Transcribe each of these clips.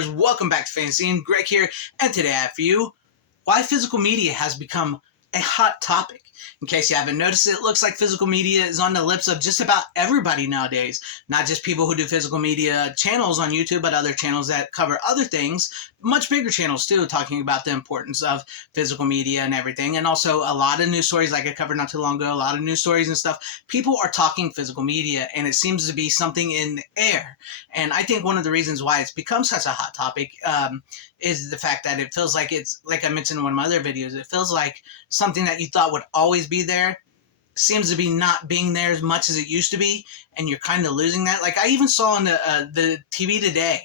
viewers, welcome back to FanZcene. Greg here, and today I have for you why physical media has become a hot topic. In case you haven't noticed, it looks like physical media is on the lips of just about everybody nowadays. Not just people who do physical media channels on YouTube, but other channels that cover other things, much bigger channels too, talking about the importance of physical media and everything. And also a lot of news stories, like I covered not too long ago, a lot of news stories and stuff. People are talking physical media, and it seems to be something in the air. And I think one of the reasons why it's become such a hot topic is the fact that it feels like it's, like I mentioned in one of my other videos, it feels like something that you thought would always be there seems to be not being there as much as it used to be, and you're kind of losing that. Like I even saw on the TV today,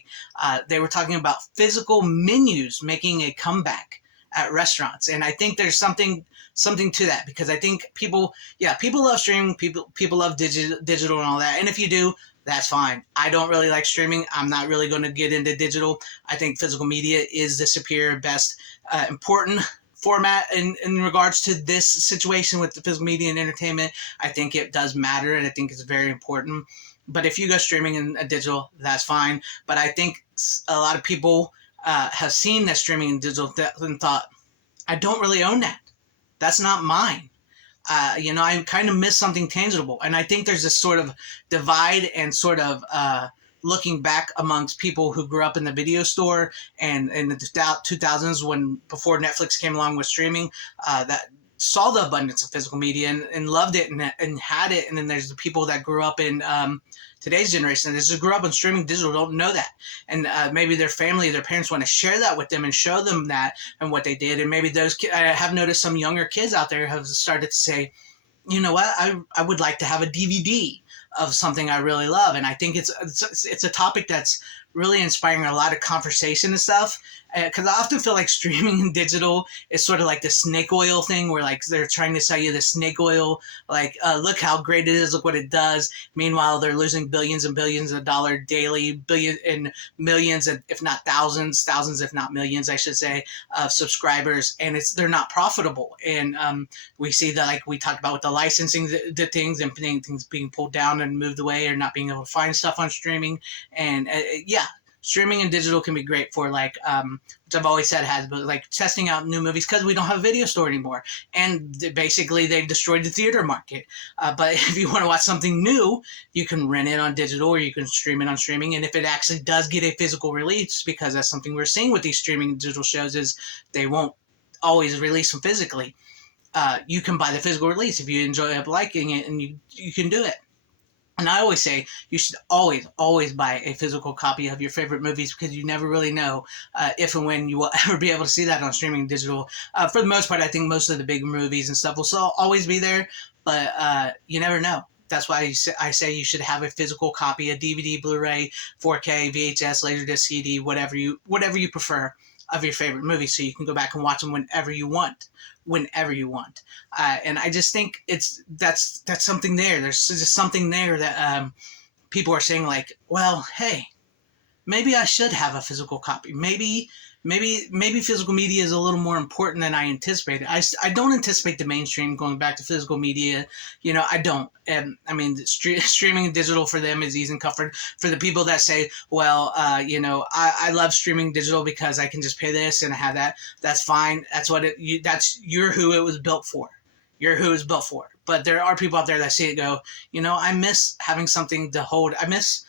they were talking about physical menus making a comeback at restaurants, and I think there's something to that, because I think people love streaming, people love digital and all that, and if you do, that's fine. I don't really like streaming. I'm not really going to get into digital. I think physical media is the superior, best, important format in regards to this situation with the physical media and entertainment. I think it does matter, and I think it's very important. But if you go streaming and digital, that's fine. But I think a lot of people have seen that streaming and digital and thought, I don't really own that. That's not mine. I kind of miss something tangible. And I think there's this sort of divide and sort of looking back amongst people who grew up in the video store and in the 2000s, before Netflix came along with streaming, that saw the abundance of physical media and loved it and had it. And then there's the people that grew up in today's generation that just grew up on streaming digital, don't know that. And maybe their family, their parents want to share that with them and show them that and what they did. And maybe those kids, I have noticed some younger kids out there have started to say, you know what, I would like to have a DVD of something I really love. And I think it's a topic that's really inspiring a lot of conversation and stuff, because I often feel like streaming and digital is sort of like the snake oil thing, where like they're trying to sell you the snake oil, like look how great it is, look what it does. Meanwhile, they're losing billions and billions of dollars daily, billions and millions, if not thousands if not millions, I should say, of subscribers, and they're not profitable. And we see that, like we talked about with the licensing, the things and things being pulled down and moved away, or not being able to find stuff on streaming. And streaming and digital can be great for, like, which I've always said but like testing out new movies, because we don't have a video store anymore. And basically they've destroyed the theater market. But if you want to watch something new, you can rent it on digital, or you can stream it on streaming. And if it actually does get a physical release, because that's something we're seeing with these streaming and digital shows, is they won't always release them physically. You can buy the physical release if you enjoy liking it, and you can do it. And I always say you should always buy a physical copy of your favorite movies, because you never really know if and when you will ever be able to see that on streaming and digital. For the most part, I think most of the big movies and stuff will still always be there, but you never know. That's why I say you should have a physical copy, a DVD, Blu-ray, 4K, VHS, Laserdisc, CD, whatever you prefer, of your favorite movies, so you can go back and watch them whenever you want. And I just think that's something there. There's just something there that people are saying, like, well, hey, maybe I should have a physical copy. Maybe physical media is a little more important than I anticipated. I don't anticipate the mainstream going back to physical media. I don't. And I mean, streaming and digital for them is ease and comfort. For the people that say, well, I love streaming digital because I can just pay this and I have that. That's fine. You're who it was built for. You're who it's built for. But there are people out there that see it, go, I miss having something to hold. I miss,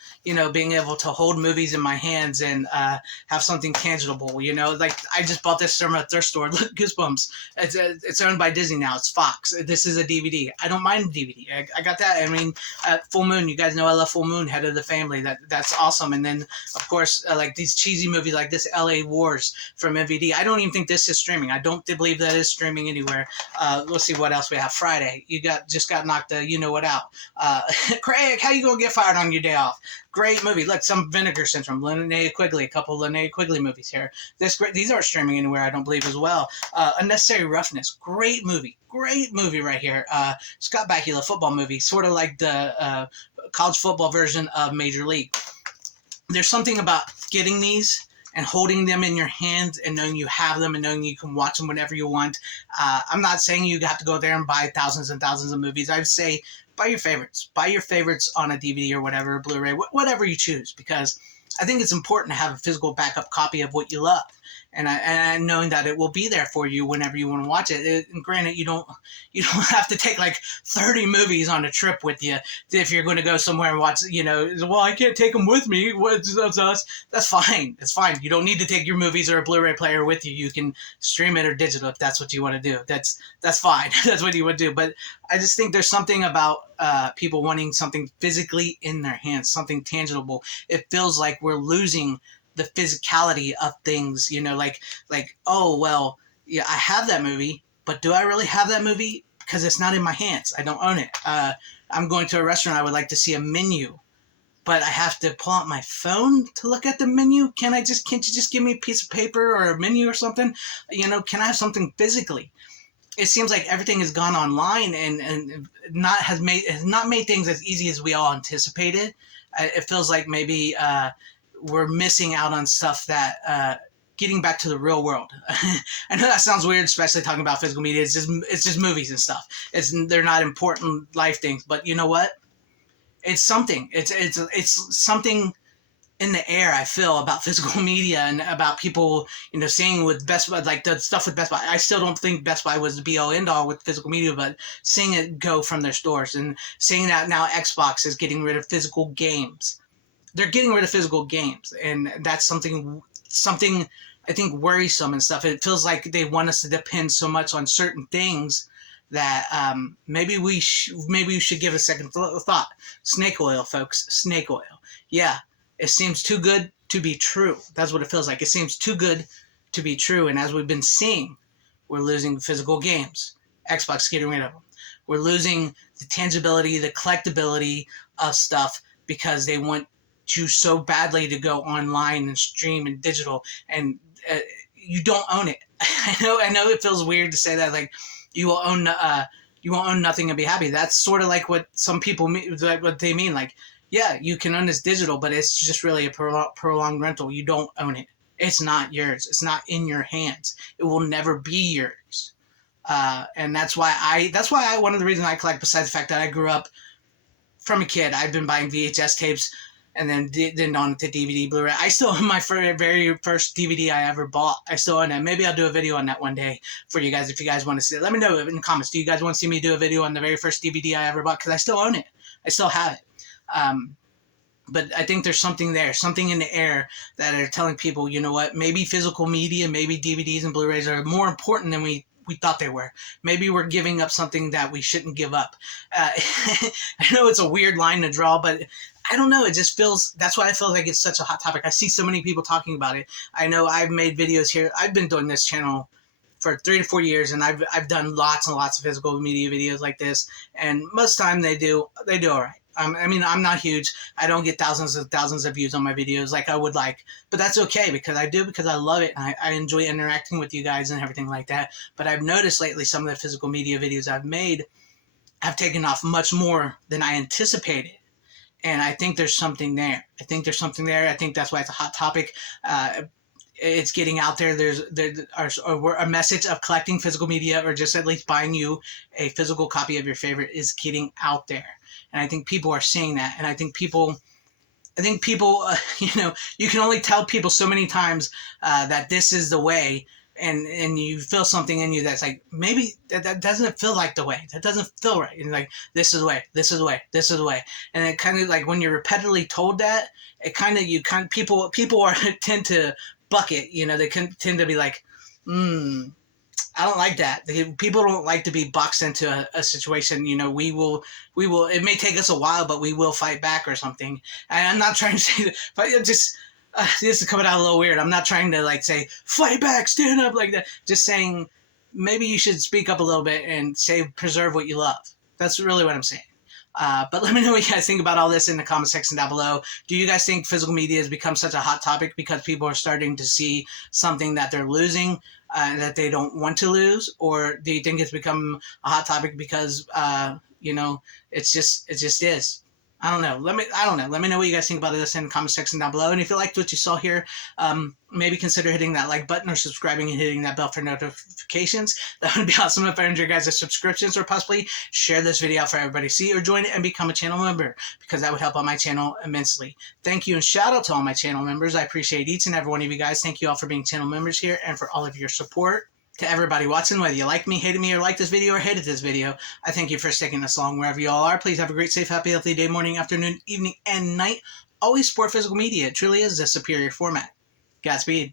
being able to hold movies in my hands and have something tangible. Like I just bought this from a thrift store. Look, Goosebumps. It's owned by Disney now. It's Fox. This is a DVD. I don't mind DVD. I got that. I mean, Full Moon. You guys know I love Full Moon. Head of the Family. That's awesome. And then of course, like these cheesy movies like this, L.A. Wars from MVD. I don't even think this is streaming. I don't believe that is streaming anywhere. Let's see what else we have. Friday. You just got knocked out. Craig, how you gonna get fired on your day off? Great movie. Look, some Vinegar Syndrome, Linnea Quigley, a couple of Linnea Quigley movies here. These aren't streaming anywhere, I don't believe, as well. Unnecessary Roughness, great movie right here. Scott Bakula, football movie, sort of like the college football version of Major League. There's something about getting these and holding them in your hands and knowing you have them and knowing you can watch them whenever you want. I'm not saying you have to go there and buy thousands and thousands of movies. I would say buy your favorites. Buy your favorites on a DVD or whatever, Blu-ray, whatever you choose, because I think it's important to have a physical backup copy of what you love, and knowing that it will be there for you whenever you want to watch it. And granted, you don't have to take like 30 movies on a trip with you if you're going to go somewhere and watch. Well, I can't take them with me. That's us. That's fine. It's fine. You don't need to take your movies or a Blu-ray player with you. You can stream it or digital if that's what you want to do. That's fine. That's what you would do. But I just think there's something about people wanting something physically in their hands, something tangible. It feels like we're losing the physicality of things, like, oh, well, yeah, I have that movie, but do I really have that movie? Because it's not in my hands. I don't own it. I'm going to a restaurant. I would like to see a menu, but I have to pull out my phone to look at the menu. Can't you just give me a piece of paper or a menu or something? Can I have something physically? It seems like everything has gone online and has not made things as easy as we all anticipated. It feels like maybe we're missing out on stuff that getting back to the real world. I know that sounds weird, especially talking about physical media. It's just movies and stuff. They're not important life things, but you know what? It's something. It's something in the air, I feel, about physical media and about people, seeing with Best Buy, like the stuff with Best Buy. I still don't think Best Buy was the be all end all with physical media, but seeing it go from their stores and seeing that now Xbox is getting rid of physical games. They're getting rid of physical games, and that's something I think worrisome and stuff. It feels like they want us to depend so much on certain things that maybe we should give a second thought. Snake oil, folks. Snake oil. Yeah, it seems too good to be true. That's what it feels like. It seems too good to be true. And as we've been seeing, we're losing physical games. Xbox getting rid of them. We're losing the tangibility, the collectability of stuff because they want you so badly to go online and stream and digital, and you don't own it. I know it feels weird to say that, like you will own nothing and be happy. That's sort of like what some people mean, like what they mean. Like, yeah, you can own this digital, but it's just really a prolonged rental. You don't own it. It's not yours. It's not in your hands. It will never be yours. And that's why one of the reasons I collect, besides the fact that I grew up from a kid, I've been buying VHS tapes and then on to DVD, Blu-ray. I still own my very first DVD I ever bought. I still own it. Maybe I'll do a video on that one day for you guys if you guys want to see it. Let me know in the comments. Do you guys want to see me do a video on the very first DVD I ever bought? Because I still own it. I still have it. But I think there's something there, something in the air that are telling people, you know what, maybe physical media, maybe DVDs and Blu-rays are more important than we thought they were. Maybe we're giving up something that we shouldn't give up. I know it's a weird line to draw, but I don't know. It just feels, that's why I feel like it's such a hot topic. I see so many people talking about it. I know I've made videos here. I've been doing this channel for 3 to 4 years, and I've done lots and lots of physical media videos like this, and most of the time they do all right. I mean, I'm not huge. I don't get thousands of views on my videos like I would like, but that's okay because I love it. And I enjoy interacting with you guys and everything like that. But I've noticed lately some of the physical media videos I've made have taken off much more than I anticipated. And I think there's something there. I think that's why it's a hot topic. It's getting out there. There's a message of collecting physical media, or just at least buying you a physical copy of your favorite, is getting out there. And I think people are seeing that. And I think people, you can only tell people so many times that this is the way, and you feel something in you that's like, maybe that doesn't feel like the way. That doesn't feel right. And like, this is the way, this is the way, this is the way. And it kind of like when you're repeatedly told that, people are tend to bucket, they can tend to be like, I don't like that. People don't like to be boxed into a situation. We will, it may take us a while, but we will fight back or something. And I'm not trying to say that, but this is coming out a little weird. I'm not trying to like say, fight back, stand up like that. Just saying, maybe you should speak up a little bit and preserve what you love. That's really what I'm saying. But let me know what you guys think about all this in the comment section down below. Do you guys think physical media has become such a hot topic because people are starting to see something that they're losing, that they don't want to lose? Or do you think it's become a hot topic because, it just is? I don't know. I don't know. Let me know what you guys think about this in the comment section down below. And if you liked what you saw here, maybe consider hitting that like button or subscribing and hitting that bell for notifications. That would be awesome if I earned your guys' subscriptions, or possibly share this video out for everybody to see, or join it and become a channel member, because that would help out my channel immensely. Thank you, and shout out to all my channel members. I appreciate each and every one of you guys. Thank you all for being channel members here and for all of your support. To everybody watching, whether you like me, hated me, or liked this video, or hated this video, I thank you for sticking this long wherever you all are. Please have a great, safe, happy, healthy day, morning, afternoon, evening, and night. Always support physical media. It truly is the superior format. Godspeed.